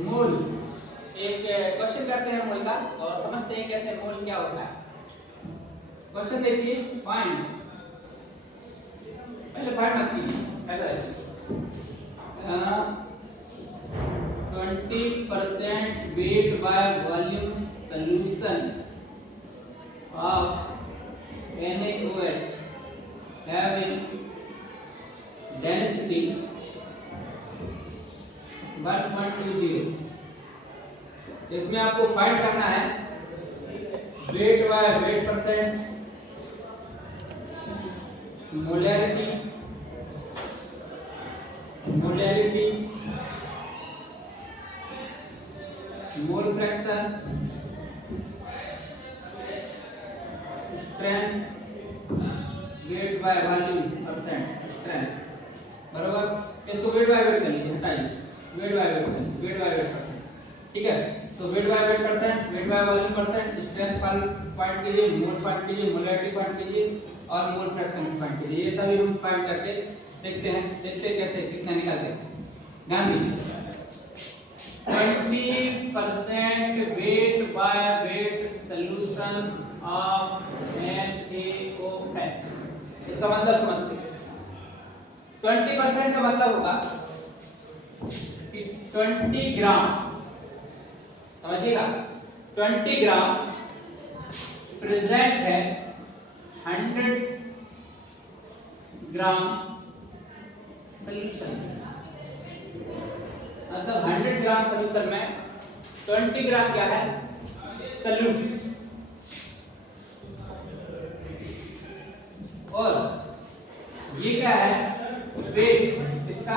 मोल एक क्वेश्चन करते हैं मोल का और समझते हैं कैसे मोल क्या होता है। क्वेश्चन देखिए, फाइंड, पहले फाइंड मत कीजिए, पहले 20% weight by volume solution of NaOH having density 1.20। इसमें आपको फाइंड करना है weight by weight percent, molarity, mole fraction, strength, weight by volume percent strength, बराबर। इसको वेट बाय वेट कर लीजिए, हटाइए, वेट बाय वेट कर लीजिए, वेट बाय वेट परसेंट, ठीक है। तो weight by weight percent, weight by volume percent, strength find कीजिए, मोल फाइंड कीजिए, मोलैरिटी फाइंड कीजिए और मोल फ्रैक्शन फाइंड कीजिए। ये सभी हम फाइंड करके देखते हैं कैसे कितना निकालते हैं। ध्यान दीजिए, 20% weight by weight solution of NaOH, इसका मतलब समझते हैं। 20% का मतलब होगा कि 20 ग्राम, समझिएगा, 20 ग्राम प्रेजेंट है 100 ग्राम सॉल्यूशन, मतलब 100 ग्राम सॉल्यूशन में 20 ग्राम क्या है, सॉल्यूट, और ये क्या है, वेट इसका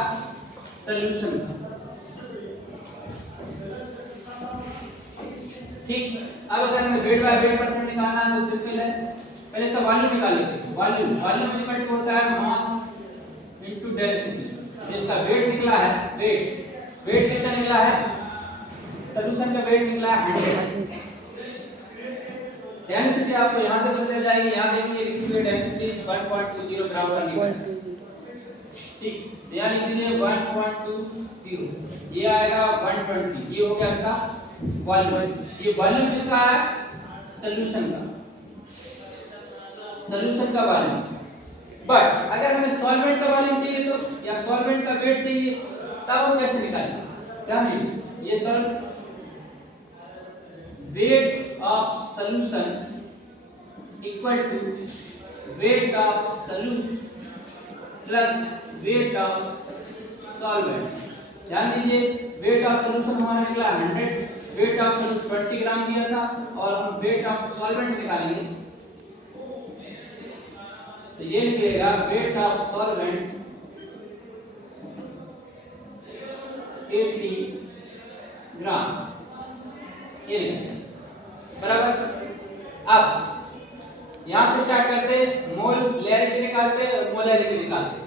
सॉल्यूशन का, ठीक। अब अगर हमें वेट बाय वेट परसेंट निकालना है तो सिंपल है, पहले इसका वॉल्यूम निकाल लेते हैं। वॉल्यूम इक्वल टू होता है मास इनटू डेंसिटी। इसका वेट निकला है, वेट कितना निकला है, सॉल्यूशन का वेट निकला है 100। डेंसिटी आपको यहां से पता चल जाएगी, यहां देखिए लिखी हुई डेंसिटी 1.20 ग्राम पर लीटर, ठीक। यहां लिख दीजिए 1.20, ये आएगा 120, ये हो गया इसका वॉल्यूम। ये वॉल्यूम किसका है, सॉल्यूशन का, सॉल्यूशन का वॉल्यूम। बट अगर हमें सॉल्वेंट का वॉल्यूम चाहिए तो, या सॉल्वेंट का वेट चाहिए, तब हम कैसे निकालेंगे, ध्यान दीजिए, ये sir weight of solution equal to weight of solute plus weight of solvent. ध्यान दीजिए, वेट ऑफ सॉल्यूशन हमारा निकला 100, वेट ऑफ सॉल्यूट 20 ग्राम दिया था, और हम वेट ऑफ सॉल्वेंट निकालेंगे तो ये निकलेगा वेट ऑफ सॉल्वेंट 80 ग्राम, ये निकलेगा, बराबर। अब यहां से स्टार्ट करते, मोलैरिटी निकालते और मोलैरिटी निकालते।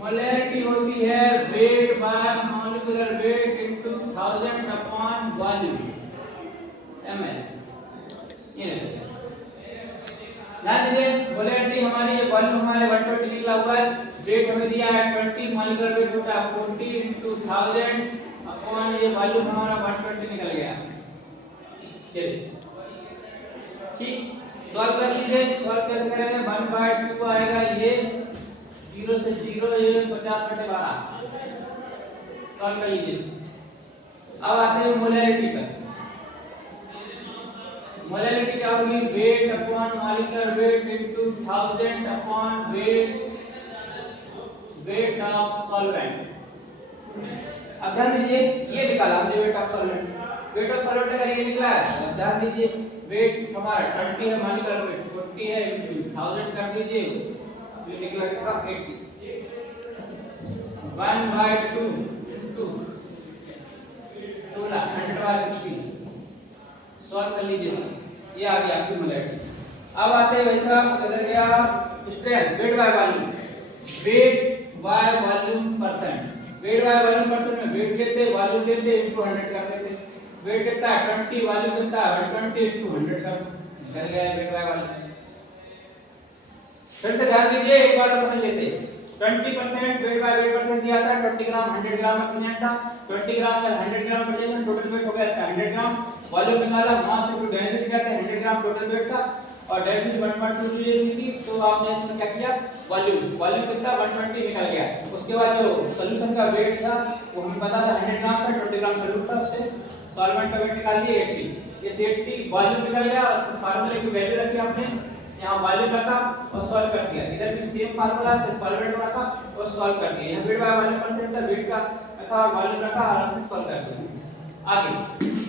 मोलैरिटी होती है weight by molecular weight into 1000 upon volume ml, ये देखिए, ध्यान दीजिए, मोलैरिटी हमारी, ये वॉल्यूम हमारे 120 निकला हुआ है, वेट हमें दिया है 20, मॉलिक्यूलर वेट होता है 40 इनटू 1000 अपॉन ये वॉल्यूम हमारा 120 निकल गया, ठीक। सॉल्व कर लीजिए, सॉल्व कैसे करेंगे, 1/2 आएगा, ये 0 से 0, ये 50/12, सॉल्व कर लीजिए। अब आते हैं मोलैरिटी पर। मोलैरिटी क्या होगी, weight upon molecular weight into 1000 upon weight of solvent. अब ध्यान दीजिए, ये निकाला हमने wait of solvent, wait of solvent अगर ये निकला है, अब ध्यान दीजिए, वेट हमारा 20 है, मॉलिक्यूलर वेट 40 है, इनटू 1000 कर दीजिए, ये निकला कितना, 80, 1/2 इनटू 100/60, सॉल्व कर लीजिए, ये आ गया आपकी मोलैरिटी। अब आते हैं वैसा बदल गया strength, weight by volume, weight by volume percent, weight by volume percent में वेट लेते, वॉल्यूम लेते, इनटू 100 कर देते। वेट कितना है 20, वॉल्यूम कितना है 120 इनटू 100 कर, निकल गया वेट बाय वॉल्यूम। फिर से ध्यान दीजिए, एक बार समझ लेते, 20% वेट बाय वेट परसेंट दिया था 20 ग्राम 100 ग्राम में प्रेजेंट था 20 ग्राम में 100 ग्राम प्रेजेंट टोटल वेट हो गया इसका 100 ग्राम वॉल्यूम निकाला मास इनटू डेंसिटी करते हैं 100 ग्राम टोटल वेट था और डेंसिटी 1.2 थी तो आपने इसमें क्या किया वॉल्यूम कितना 120 निकल गया उसके बाद जो सॉल्यूशन का वेट था वो हमें पता था 100 ग्राम था 20 ग्राम सॉल्यूट था उससे सॉल्वेंट का वेट निकाल दिया 80 इस 80 वॉल्यूम निकल गया फार्मूले की वैल्यू रखी आपने यहाँ वॉल्यूम रखा और सॉल्व कर दिया इधर भी सेम फार्मूला फिर सॉल्वेंट रखा और सॉल्व कर दिया यहाँ वेट बाय वॉल्यूम परसेंट था वेट का रखा और वॉल्यूम रखा और हमने सॉल्व कर दिया आगे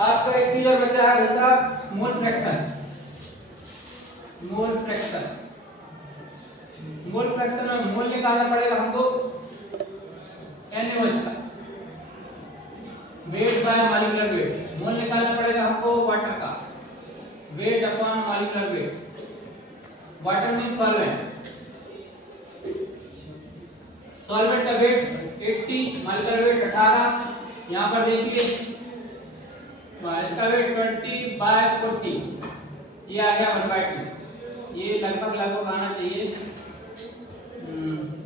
आपका एक चीज और बचा है भाई साहब मोल फ्रैक्शन में मोल निकालना पड़ेगा हमको NaOH का वेट बाय मॉलिक्यूलर वेट मोल निकालना पड़ेगा हमको वाटर का weight upon molecular weight water means solvent का वेट 80 मॉलिक्यूलर वेट 18 यहां पर देखिए इसका वेट 20/40 ये आ गया 1/2 ये लगभग आना चाहिए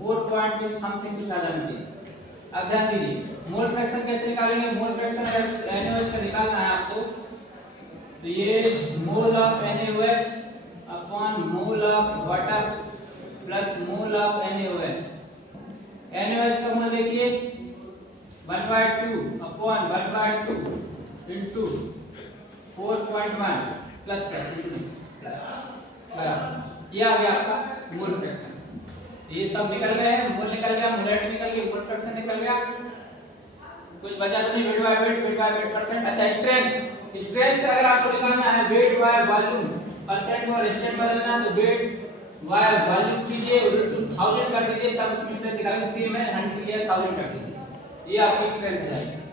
4.2 समथिंग कुछ आ जाना चाहिए अब ध्यान दीजिए मोल फ्रैक्शन कैसे निकालेंगे मोल फ्रैक्शन NaOH का निकालना है आपको तो ये mole of NaOH upon mole of water plus mole of NaOH NaOH का मोल देखिए 1/2 अपॉन 1/2 into 4.1 प्लस ये आ गया आपका मोल फ्रैक्शन ये सब निकल गए हैं मोल निकल गया मोलैरिटी निकल गई मोल फ्रैक्शन निकल गया कुछ बचा तो नहीं वेट बाय वेट परसेंट अच्छा स्ट्रेंथ अगर आपको निकालना है वेट बाय वॉल्यूम परसेंट और स्ट्रेंथ बदलना है तो वेट बाय वॉल्यूम कीजिए 1000 कर दीजिए तब उसमें स्ट्रेंथ निकालेंगे सेम है 100 के लिए 1000 कर दीजिए ये आपकी स्ट्रेंथ है